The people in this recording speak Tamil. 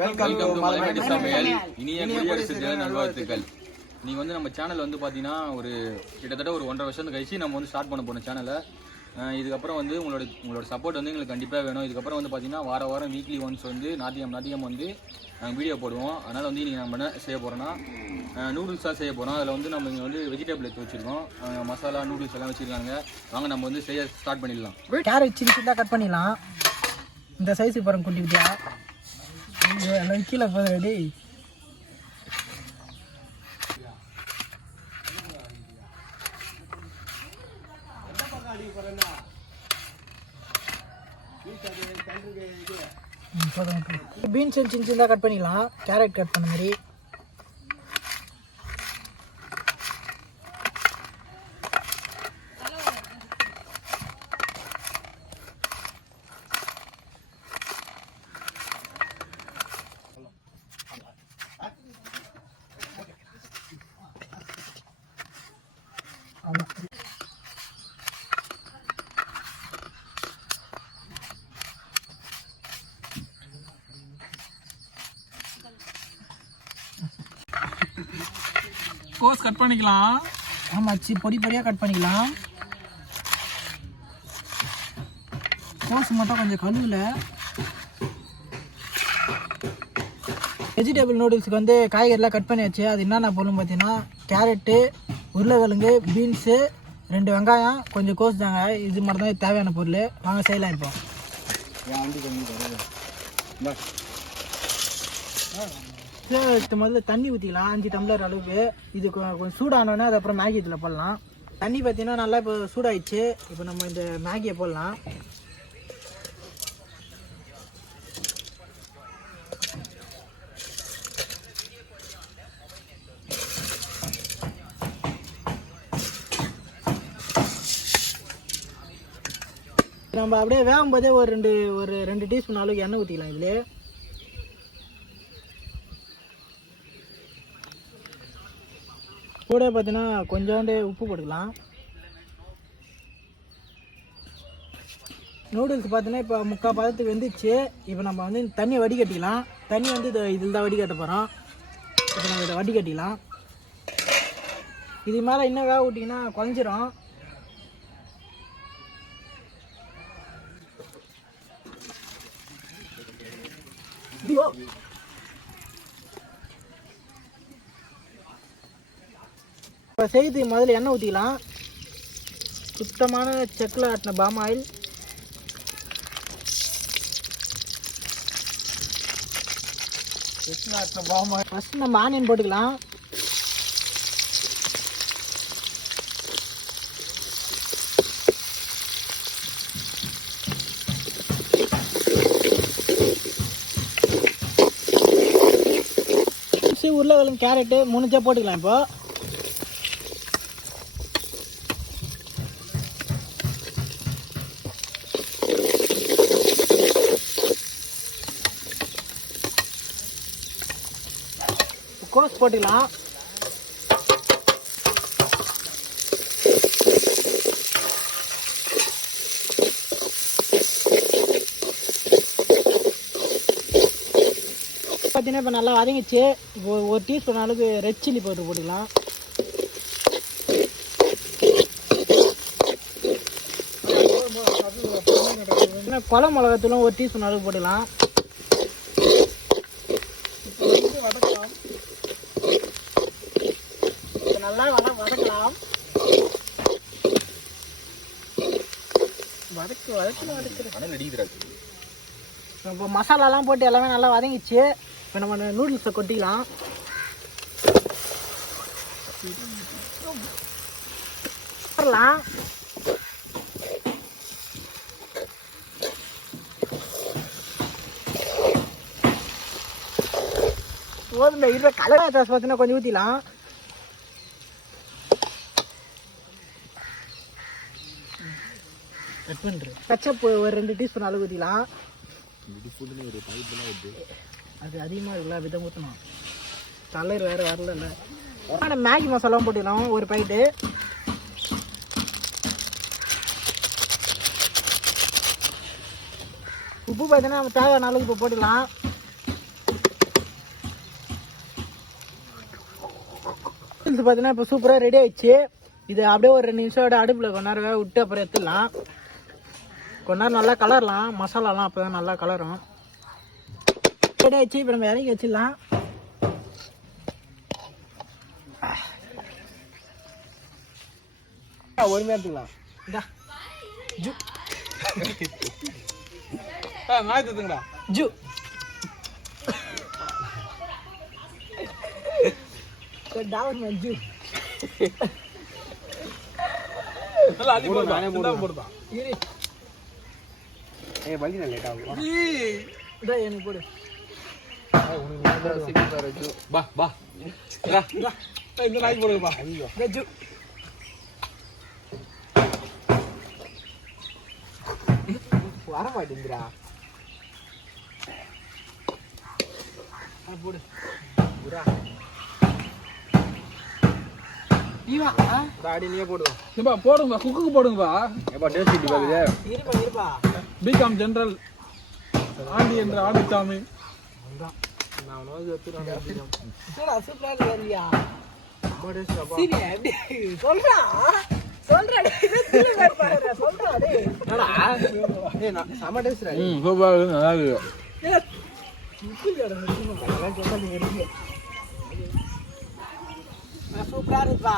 வெல்கம் டு மலைநாட்டு சமையல். இனிய குடியரசு தின நல்வாழ்த்துக்கள். நீங்கள் வந்து நம்ம சேனல் வந்து பார்த்தீங்கன்னா ஒரு கிட்டத்தட்ட ஒரு 1.5 வருஷம் கழிச்சு நம்ம வந்து ஸ்டார்ட் பண்ண போன சேனலை. இதுக்கப்புறம் வந்து உங்களோட சப்போர்ட் வந்து எங்களுக்கு கண்டிப்பாக வேணும். இதுக்கப்புறம் வந்து பார்த்தீங்கன்னா வாரம் வீக்லி ஒன்ஸ் வந்து நாத்தியம் வந்து நாங்கள் வீடியோ போடுவோம். அதனால் வந்து இன்றைக்கி நம்ம என்ன செய்ய போகிறோன்னா நூடுல்ஸாக செய்ய போகிறோம். அதில் வந்து நம்ம இங்கே வந்து வெஜிடபிள் எடுத்து வச்சுருக்கோம். மசாலா நூடுல்ஸ் எல்லாம் வச்சுருக்காங்க. வாங்க நம்ம வந்து செய்ய ஸ்டார்ட் பண்ணிடலாம். கேரட் சின்னதாக கட் பண்ணிடலாம். இந்த சைஸுக்கு பாருங்க குட்டி குட்டியா எல்லாம் கீழே போகுது. ரெடி பீன்ஸ் சின்ன சின்னதாக கட் பண்ணிக்கலாம். கேரட் கட் பண்ண மாதிரி கோஸ் கட் பண்ணிக்கலாம். ஆமாச்சு, பொடி பொடியாக கட் பண்ணிக்கலாம். கோஸ் மட்டும் கொஞ்சம் கழுவில். வெஜிடபிள் நூடுல்ஸுக்கு வந்து காய்கறிலாம் கட் பண்ணியாச்சு. அது என்னென்ன பொருள்னு பார்த்தீங்கன்னா கேரட்டு, உருளைக்கிழங்கு, பீன்ஸு, 2 வெங்காயம், கொஞ்சம் கோஸ் தாங்க. இது மட்டும் தான் தேவையான பொருள். வாங்க செய்யலாம். இருப்போம் முதல்ல தண்ணி ஊற்றிக்கலாம் 5 டம்ளர் அளவுக்கு. இது கொஞ்சம் சூடானோன்னே அதுக்கப்புறம் மேகி இதில் போடலாம். தண்ணி பார்த்தீங்கன்னா நல்லா இப்போ சூடாயிடுச்சு. இப்போ நம்ம இந்த மேகியை போடலாம். நம்ம அப்படியே வேகும் போதே ஒரு ரெண்டு டீஸ்பூன் அளவுக்கு எண்ணெய் ஊற்றிக்கலாம். இதில் கூட பார்த்தீங்கன்னா கொஞ்சோண்டு உப்பு போட்டுக்கலாம். நூடுல்ஸ் பார்த்தீங்கன்னா இப்போ 3/4 பதத்துக்கு வெந்துச்சு. இப்போ நம்ம வந்து தண்ணியை வடிகட்டிக்கலாம். தண்ணி வந்து இதில் தான் வடிகட்ட போகிறோம். இப்போ நம்ம இதை வடிகட்டிக்கலாம். இது மேலே இன்னும் வேக விட்டிங்கன்னா குழஞ்சிரும். இப்போ செய்து முதல்ல எண்ணெய் ஊற்றிக்கலாம். சுத்தமான செக்கில் ஆட்டின பாம் ஆயில். ஃபஸ்ட்டு நம்ம ஆனியன் போட்டுக்கலாம். உருளைக்கிழங்கு, கேரட்டு 3 போட்டுக்கலாம். இப்போ கோஸ் போட்டுக்கலாம். பார்த்தீங்கன்னா இப்போ நல்லா வதங்கிச்சு. இப்போ 1 டீஸ்பூன் அளவுக்கு ரெட் சில்லி பவுடர் போட்டுக்கலாம். குழம்பு மிளகாத்தூளும் 1 டீஸ்பூன் அளவுக்கு போட்டுக்கலாம். நல்லா வதக்கலாம். இப்போ மசாலாலாம் போட்டு எல்லாமே நல்லா வதங்கிச்சு. இப்போ நம்ம நூடுல்ஸை கொட்டிக்கலாம். போதும். இருக்கிற கலர் சாஸ் பார்த்தீங்கன்னா கொஞ்சம் ஊற்றிக்கலாம். கச்சப் ஒரு 2 டீஸ்பூன் அளவு ஊற்றிக்கலாம். அது அதிகமாக இருக்குல்ல, விதம் ஊற்றணும். கலர் வேறு வரல. மேகி மசாலாவும் போட்டுக்கலாம் ஒரு பாக்கெட்டு. உப்பு பார்த்தீங்கன்னா நம்ம தேவையான அளவுக்கு இப்போ போட்டுக்கலாம். ஃப்ரெண்ட்ஸ் பார்த்தீங்கன்னா இப்போ சூப்பராக ரெடி ஆயிடுச்சு. இது அப்படியே ஒரு 2 நிமிஷம் அடுப்பில் கொஞ்ச நேரம் வேக விட்டு அப்புறம் எடுத்துடலாம். கொஞ்ச நேரம் நல்லா கலரலாம், மசாலாலாம் அப்போ தான் நல்லா கலரும். ரெடி ஆயிடுச்சு. இப்போ நம்ம இறங்கி வச்சிடலாம். ஒருமையாக எடுத்துக்கலாம். இந்தா ஜூ நாய் தத்துங்கடா. ஜூ டாவர் மேன் ஜூ நல்லா அள்ளி போடுதான். இரு வலி நான் லேட் ஆகும். இதா எனக்கு போடு. பா பா இந்த நாய்க்கு போடுங்கப்பா. இந்த ஜூ வர மாட்டேங்கிறா. போடு. தாடி நீயே போடுவோம். ஏப்பா போடுங்கப்பா, குக்குக்கு போடுங்கப்பா. ஏப்பா டேஸ்ட் இப்படி பாக்குது. இருப்பா பிகாம் ஜெனரல் ஆண்டி என்ற ஆண்டிச்சாமி. நான் சூப்பரா இல்லையா? சீனியா எப்படி சொல்றா சொல்றா சொல்றா செம டேஸ்ட். சூப்பர், நல்லா இருக்கு. சூப்பரா இருப்பா.